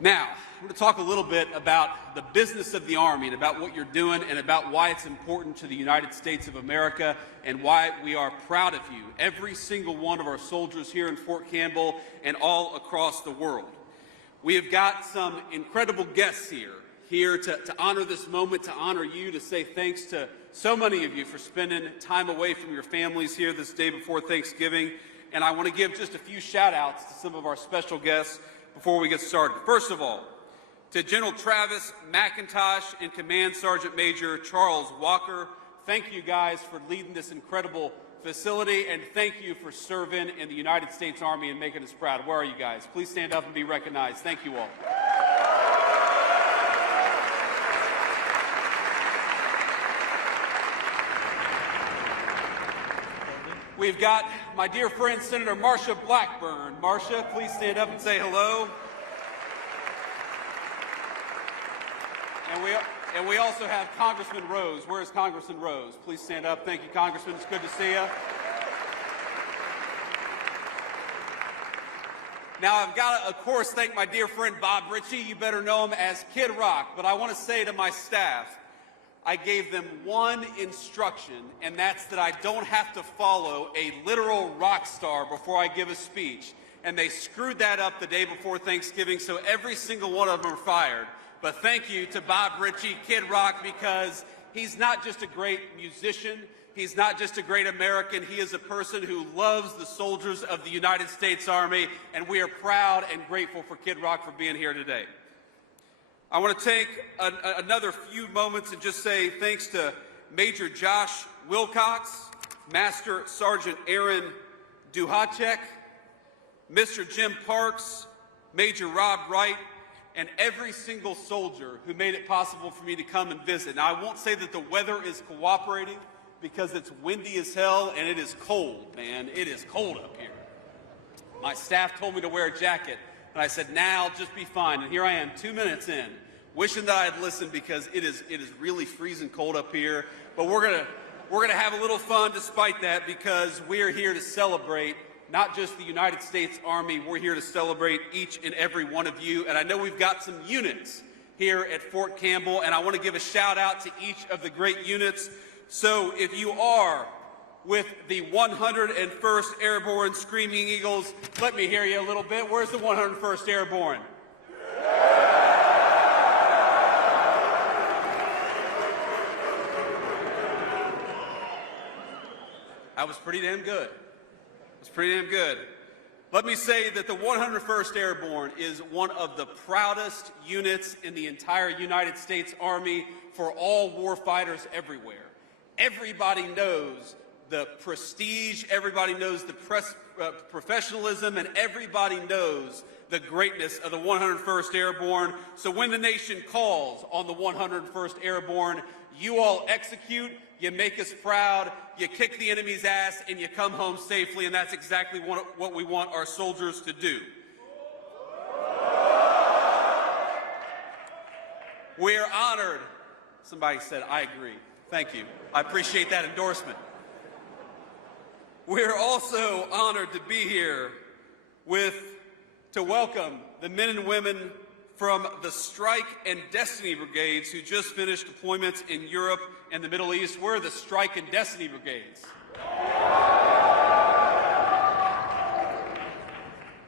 Now, I'm going to talk a little bit about the business of the Army and about what you're doing and about why it's important to the United States of America and why we are proud of you, every single one of our soldiers here in Fort Campbell and all across the world. We have got some incredible guests here to honor this moment, to honor you, to say thanks to so many of you for spending time away from your families here this day before Thanksgiving. And I want to give just a few shout-outs to some of our special guests before we get started. First of all, to General Travis McIntosh and Command Sergeant Major Charles Walker, thank you guys for leading this incredible facility, and thank you for serving in the United States Army and making us proud. Where are you guys? Please stand up and be recognized. Thank you all. We've got my dear friend, Senator Marsha Blackburn. Marsha, please stand up and say hello. And we also have Congressman Rose. Where is Congressman Rose? Please stand up. Thank you, Congressman. It's good to see you. Now, I've got to, of course, thank my dear friend Bob Ritchie. You better know him as Kid Rock. But I want to say to my staff, I gave them one instruction, and that's that I don't have to follow a literal rock star before I give a speech. And they screwed that up the day before Thanksgiving, so every single one of them are fired. But thank you to Bob Ritchie, Kid Rock, because he's not just a great musician, he's not just a great American, he is a person who loves the soldiers of the United States Army, and we are proud and grateful for Kid Rock for being here today. I want to take another few moments and just say thanks to Major Josh Wilcox, Master Sergeant Aaron Duhacek, Mr. Jim Parks, Major Rob Wright, and every single soldier who made it possible for me to come and visit. Now, I won't say that the weather is cooperating because it's windy as hell and it is cold, man. It is cold up here. My staff told me to wear a jacket. And I said, now just be fine. And here I am 2 minutes in, wishing that I had listened because it is really freezing cold up here. But we're gonna have a little fun despite that because we're here to celebrate not just the United States Army, we're here to celebrate each and every one of you. And I know we've got some units here at Fort Campbell, and I want to give a shout out to each of the great units. So if you are with the 101st Airborne Screaming Eagles, let me hear you a little bit. Where's the 101st Airborne? That was pretty damn good. It was pretty damn good. Let me say that the 101st Airborne is one of the proudest units in the entire United States Army for all warfighters everywhere. Everybody knows the prestige, everybody knows the professionalism, and everybody knows the greatness of the 101st Airborne. So when the nation calls on the 101st Airborne, you all execute, you make us proud, you kick the enemy's ass, and you come home safely, and that's exactly what we want our soldiers to do. We're honored. Somebody said, I agree. Thank you. I appreciate that endorsement. We're also honored to be here to welcome the men and women from the Strike and Destiny Brigades who just finished deployments in Europe and the Middle East. We're the Strike and Destiny Brigades.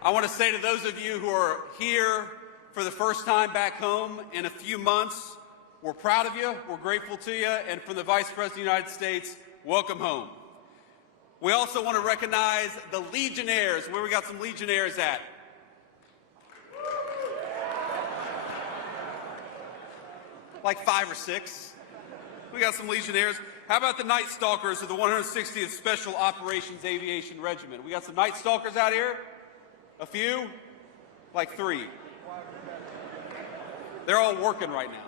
I want to say to those of you who are here for the first time back home in a few months, we're proud of you, we're grateful to you, and from the Vice President of the United States, welcome home. We also want to recognize the Legionnaires. Where we got some Legionnaires at? Like 5 or 6. We got some Legionnaires. How about the Night Stalkers of the 160th Special Operations Aviation Regiment? We got some Night Stalkers out here? A few? Like 3. They're all working right now.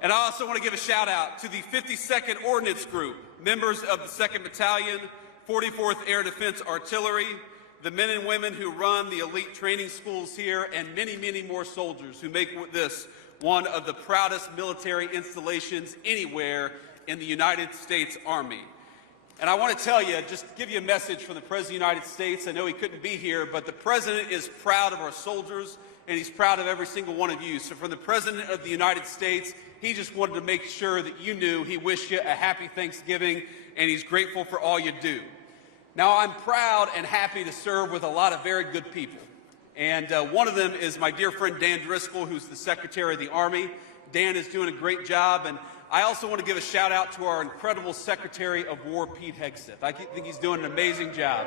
And I also want to give a shout out to the 52nd Ordnance Group, members of the 2nd Battalion, 44th Air Defense Artillery, the men and women who run the elite training schools here, and many, many more soldiers who make this one of the proudest military installations anywhere in the United States Army. And I want to tell you, just give you a message from the President of the United States. I know he couldn't be here, but the President is proud of our soldiers, and he's proud of every single one of you. So from the President of the United States, he just wanted to make sure that you knew he wished you a happy Thanksgiving, and he's grateful for all you do. Now, I'm proud and happy to serve with a lot of very good people. And one of them is my dear friend Dan Driscoll, who's the Secretary of the Army. Dan is doing a great job. And I also want to give a shout out to our incredible Secretary of War, Pete Hegseth. I think he's doing an amazing job.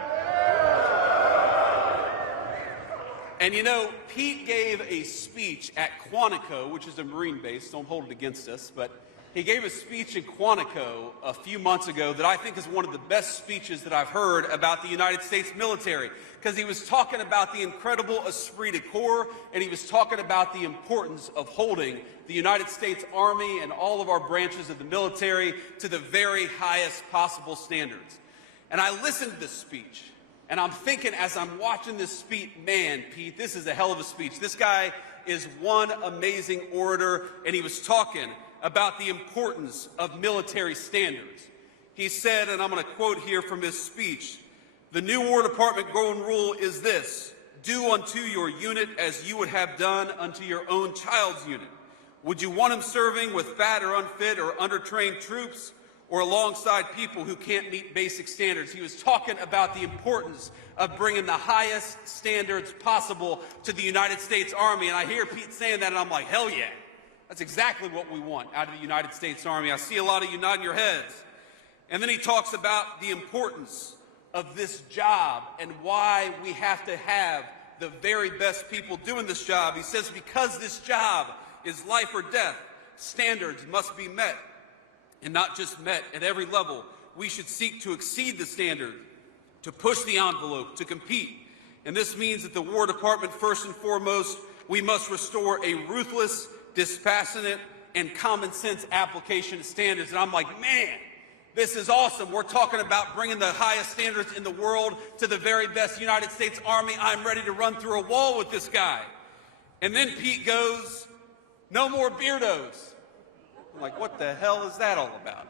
And you know, Pete gave a speech at Quantico, which is a Marine base. Don't hold it against us. But he gave a speech in Quantico a few months ago that I think is one of the best speeches that I've heard about the United States military, because he was talking about the incredible esprit de corps, and he was talking about the importance of holding the United States Army and all of our branches of the military to the very highest possible standards. And I listened to this speech, and I'm thinking as I'm watching this speech, man, Pete, this is a hell of a speech. This guy is one amazing orator, and he was talking about the importance of military standards. He said, and I'm going to quote here from his speech, "The new War Department golden rule is this: do unto your unit as you would have done unto your own child's unit. Would you want him serving with fat or unfit or undertrained troops, or alongside people who can't meet basic standards?" He was talking about the importance of bringing the highest standards possible to the United States Army. And I hear Pete saying that, and I'm like, hell yeah. That's exactly what we want out of the United States Army. I see a lot of you nodding your heads. And then he talks about the importance of this job and why we have to have the very best people doing this job. He says, because this job is life or death, standards must be met. And not just met at every level. We should seek to exceed the standard, to push the envelope, to compete. And this means that the War Department, first and foremost, we must restore a ruthless, dispassionate, and common sense application of standards. And I'm like, man, this is awesome. We're talking about bringing the highest standards in the world to the very best United States Army. I'm ready to run through a wall with this guy. And then Pete goes, no more beardos. I'm like, what the hell is that all about?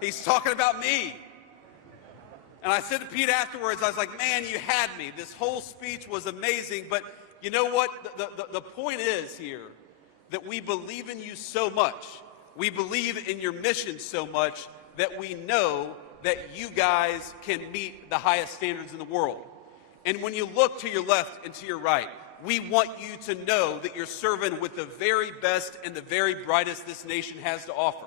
He's talking about me. And I said to Pete afterwards, I was like, man, you had me. This whole speech was amazing, but you know what? The point is here that we believe in you so much. We believe in your mission so much that we know that you guys can meet the highest standards in the world. And when you look to your left and to your right, we want you to know that you're serving with the very best and the very brightest this nation has to offer.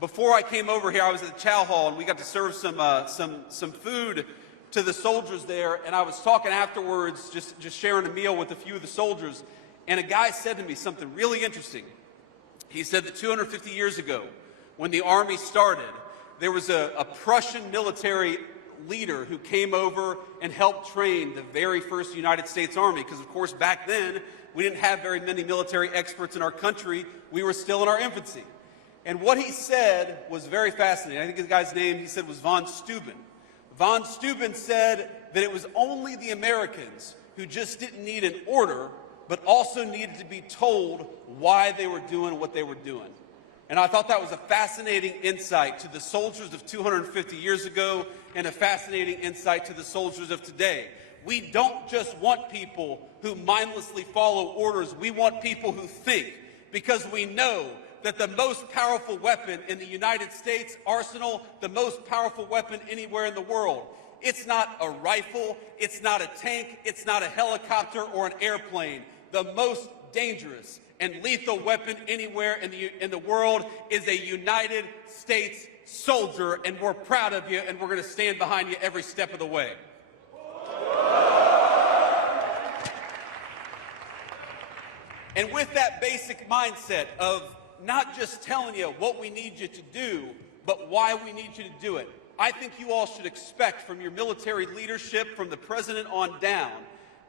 Before I came over here, I was at the chow hall, and we got to serve some food to the soldiers there, and I was talking afterwards, just sharing a meal with a few of the soldiers, and a guy said to me something really interesting. He said that 250 years ago, when the Army started, there was a Prussian military leader who came over and helped train the very first United States Army, because of course back then we didn't have very many military experts in our country. We were still in our infancy. And what he said was very fascinating. I think the guy's name, he said, was von Steuben. Von Steuben said that it was only the Americans who just didn't need an order, but also needed to be told why they were doing what they were doing. And I thought that was a fascinating insight to the soldiers of 250 years ago and a fascinating insight to the soldiers of today. We don't just want people who mindlessly follow orders. We want people who think, because we know that the most powerful weapon in the United States arsenal, the most powerful weapon anywhere in the world, it's not a rifle, it's not a tank, it's not a helicopter or an airplane. The most dangerous and lethal weapon anywhere in the world is a United States soldier, and we're proud of you, and we're going to stand behind you every step of the way. And with that basic mindset of not just telling you what we need you to do, but why we need you to do it, I think you all should expect from your military leadership, from the president on down,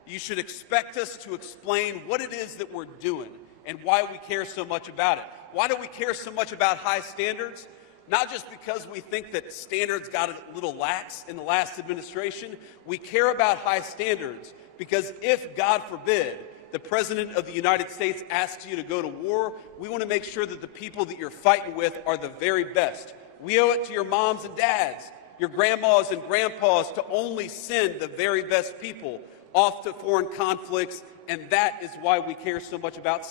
you should expect us to explain what it is that we're doing and why we care so much about it. Why do we care so much about high standards? Not just because we think that standards got a little lax in the last administration. We care about high standards because if, God forbid, the President of the United States asks you to go to war, we want to make sure that the people that you're fighting with are the very best. We owe it to your moms and dads, your grandmas and grandpas, to only send the very best people. off to foreign conflicts, and that is why we care so much about